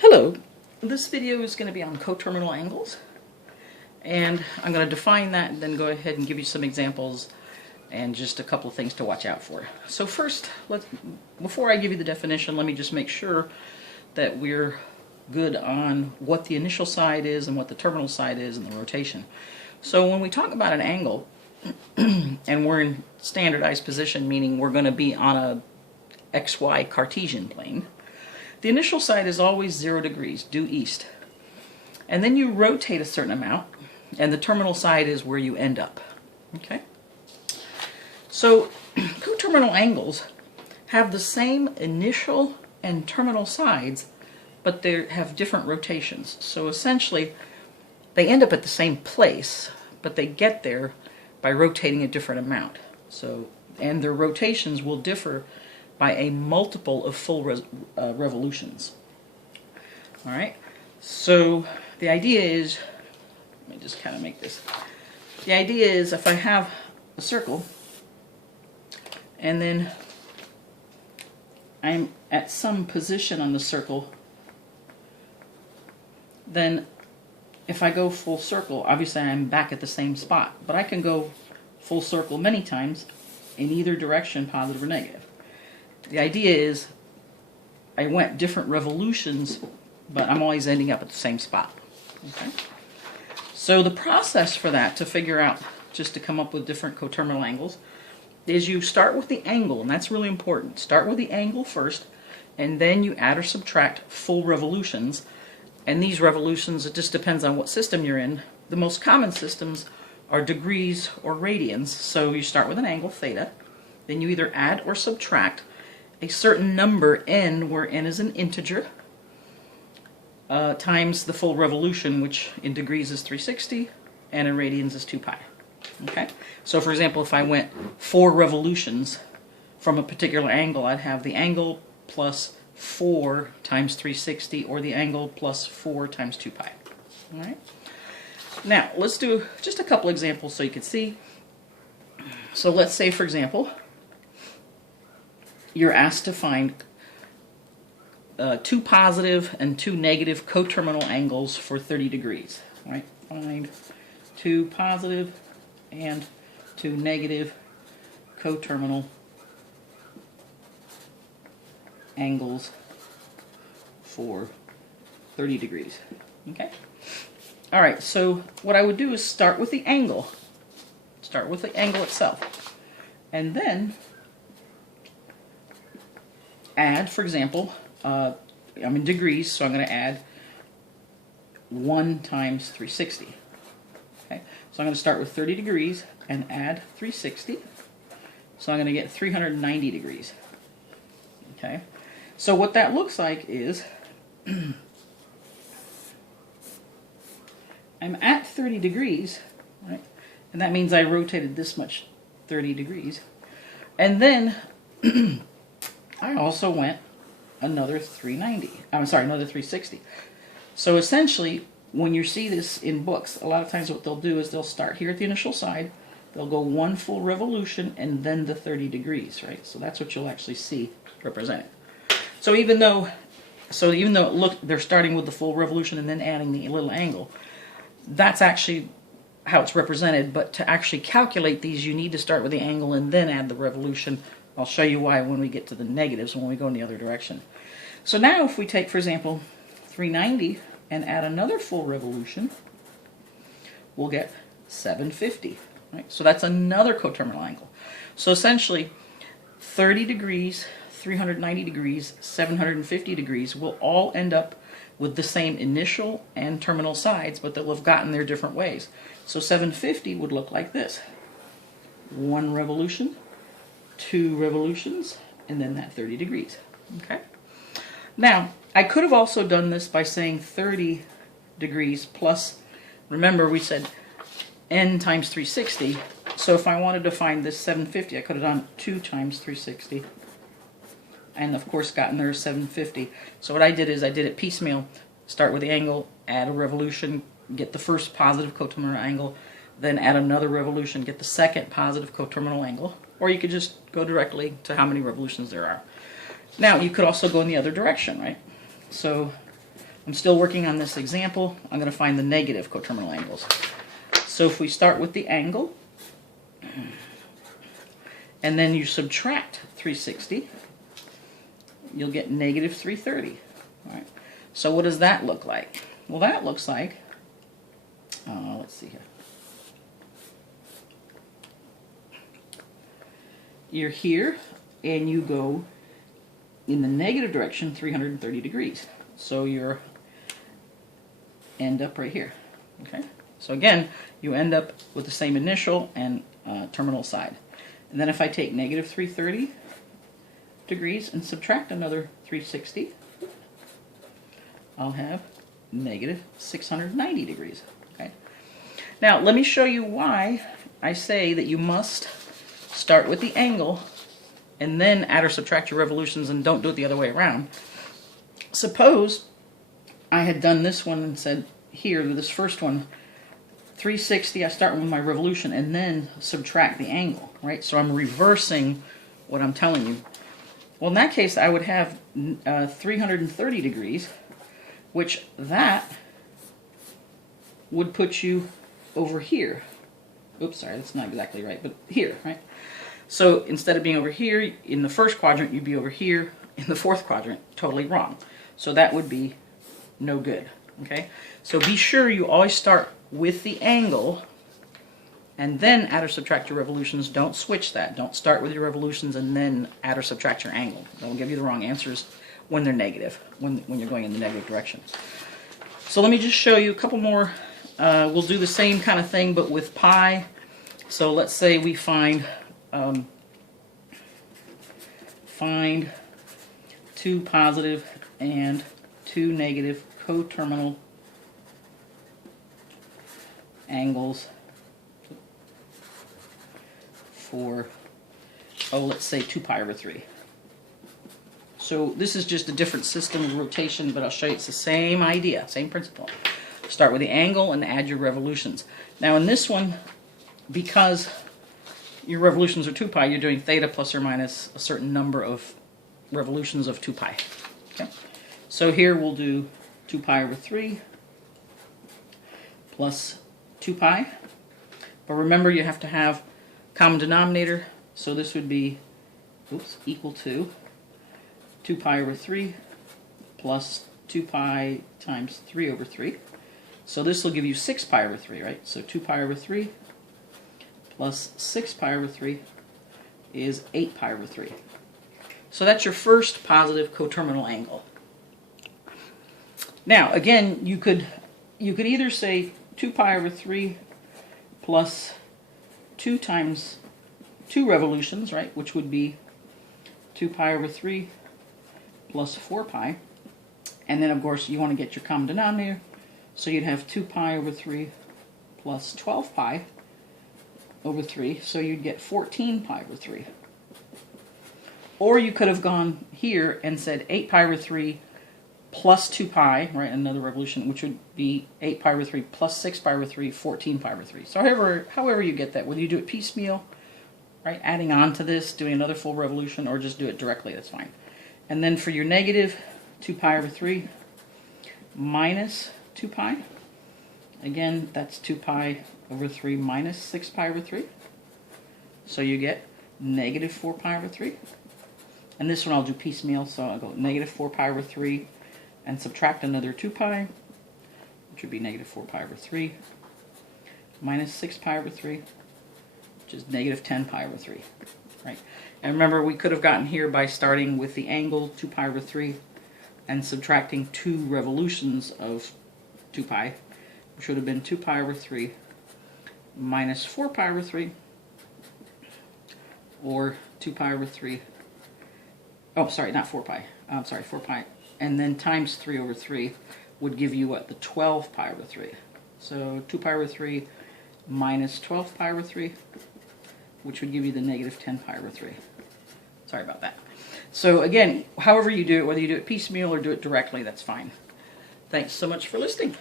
Hello, this video is going to be on coterminal angles, and I'm going to define that and then go ahead and give you some examples and just a couple of things to watch out for. So first, before I give you the definition, let me just make sure that we're good on what the initial side is and what the terminal side is and the rotation. So when we talk about an angle, and we're in standardized position, meaning we're going to be on a XY Cartesian plane, the initial side is always 0 degrees, due east. And then you rotate a certain amount, and the terminal side is where you end up. Okay? So, coterminal angles have the same initial and terminal sides, but they have different rotations. So essentially, they end up at the same place, but they get there by rotating a different amount. And their rotations will differ by a multiple of full revolutions. All right, so the idea is, let me just kind of make this. The idea is if I have a circle and then I'm at some position on the circle, then if I go full circle, obviously I'm back at the same spot, but I can go full circle many times in either direction, positive or negative. The idea is I went different revolutions, but I'm always ending up at the same spot. Okay? So the process for that, to figure out, just to come up with different coterminal angles, is you start with the angle, and that's really important. Start with the angle first, and then you add or subtract full revolutions. And these revolutions, it just depends on what system you're in. The most common systems are degrees or radians. So you start with an angle, theta, then you either add or subtract a certain number, n, where n is an integer, times the full revolution, which in degrees is 360, and in radians is 2 pi. Okay? So for example, if I went 4 revolutions from a particular angle, I'd have the angle plus 4 times 360, or the angle plus 4 times 2 pi. All right? Now, let's do just a couple examples so you can see. So let's say, for example, you're asked to find 2 positive and 2 negative coterminal angles for 30 degrees. Right? Find 2 positive and 2 negative coterminal angles for 30 degrees. Okay? All right, so what I would do is start with the angle. Start with the angle itself. And then add, for example, I'm in degrees, so I'm going to add 1 times 360. Okay? So I'm going to start with 30 degrees and add 360. So I'm going to get 390 degrees. Okay? So what that looks like is I'm at 30 degrees, right? And that means I rotated this much 30 degrees. And then I also went another 390. I'm sorry, another 360. So essentially, when you see this in books, a lot of times what they'll do is they'll start here at the initial side, they'll go 1 full revolution, and then the 30 degrees, right? So that's what you'll actually see represented. So even though they're starting with the full revolution and then adding the little angle, that's actually how it's represented. But to actually calculate these, you need to start with the angle and then add the revolution. I'll show you why when we get to the negatives, when we go in the other direction. So now if we take, for example, 390 and add another full revolution, we'll get 750. Right? So that's another coterminal angle. So essentially, 30 degrees, 390 degrees, 750 degrees will all end up with the same initial and terminal sides, but they'll have gotten there different ways. So 750 would look like this. 1 revolution, 2 revolutions, and then that 30 degrees. Okay? Now, I could have also done this by saying 30 degrees plus, remember we said n times 360, so if I wanted to find this 750, I could have done 2 times 360, and of course gotten there 750. So what I did is I did it piecemeal. Start with the angle, add a revolution, get the first positive coterminal angle, then add another revolution, get the second positive coterminal angle, or you could just go directly to how many revolutions there are. Now, you could also go in the other direction, right? So I'm still working on this example. I'm going to find the negative coterminal angles. So if we start with the angle, and then you subtract 360, you'll get negative 330. All right. So what does that look like? Well, that looks like, let's see here. You're here, and you go in the negative direction 330 degrees. So you end up right here. Okay. So again, you end up with the same initial and terminal side. And then if I take negative 330 degrees and subtract another 360, I'll have negative 690 degrees. Okay. Now let me show you why I say that you must start with the angle and then add or subtract your revolutions, and don't do it the other way around. Suppose I had done this one and said here, this first one, 360, I start with my revolution and then subtract the angle, right? So I'm reversing what I'm telling you. Well, in that case, I would have 330 degrees, which that would put you over here. Oops, sorry, that's not exactly right, but here, right? So instead of being over here in the first quadrant, you'd be over here in the fourth quadrant. Totally wrong. So that would be no good, okay? So be sure you always start with the angle and then add or subtract your revolutions. Don't switch that. Don't start with your revolutions and then add or subtract your angle. That will give you the wrong answers when they're negative, when you're going in the negative direction. So let me just show you a couple more. We'll do the same kind of thing, but with pi. So let's say we find two positive and two negative coterminal angles for, let's say 2 pi over 3. So this is just a different system of rotation, but I'll show you it's the same idea, same principle. Start with the angle and add your revolutions. Now in this one, because your revolutions are 2 pi, you're doing theta plus or minus a certain number of revolutions of 2 pi. Okay? So here we'll do 2 pi over 3 plus 2 pi. But remember, you have to have common denominator, so this would be equal to 2 pi over 3 plus 2 pi times 3 over 3. So this will give you 6 pi over 3, right? So 2 pi over 3 plus 6 pi over 3 is 8 pi over 3. So that's your first positive coterminal angle. Now, again, you could either say 2 pi over 3 plus 2 times 2 revolutions, right, which would be 2 pi over 3 plus 4 pi. And then, of course, you want to get your common denominator. So you'd have 2 pi over 3 plus 12 pi over 3. So you'd get 14 pi over 3. Or you could have gone here and said 8 pi over 3 plus 2 pi, right, another revolution, which would be 8 pi over 3 plus 6 pi over 3, 14 pi over 3. So however you get that, whether you do it piecemeal, right, adding on to this, doing another full revolution, or just do it directly, that's fine. And then for your negative, 2 pi over 3 minus 2 pi. Again, that's 2 pi over 3 minus 6 pi over 3. So you get negative 4 pi over 3. And this one I'll do piecemeal, so I'll go negative 4 pi over 3 and subtract another 2 pi, which would be negative 4 pi over 3, minus 6 pi over 3, which is negative 10 pi over 3. Right? And remember, we could have gotten here by starting with the angle, 2 pi over 3, and subtracting 2 revolutions of 2 pi, which would have been 2 pi over 3 minus 4 pi over 3, or 2 pi over 3, oh, sorry, not 4 pi, I'm sorry, 4 pi, and then times 3 over 3 would give you what, the 12 pi over 3. So 2 pi over 3 minus 12 pi over 3, which would give you the negative 10 pi over 3. Sorry about that. So again, however you do it, whether you do it piecemeal or do it directly, that's fine. Thanks so much for listening.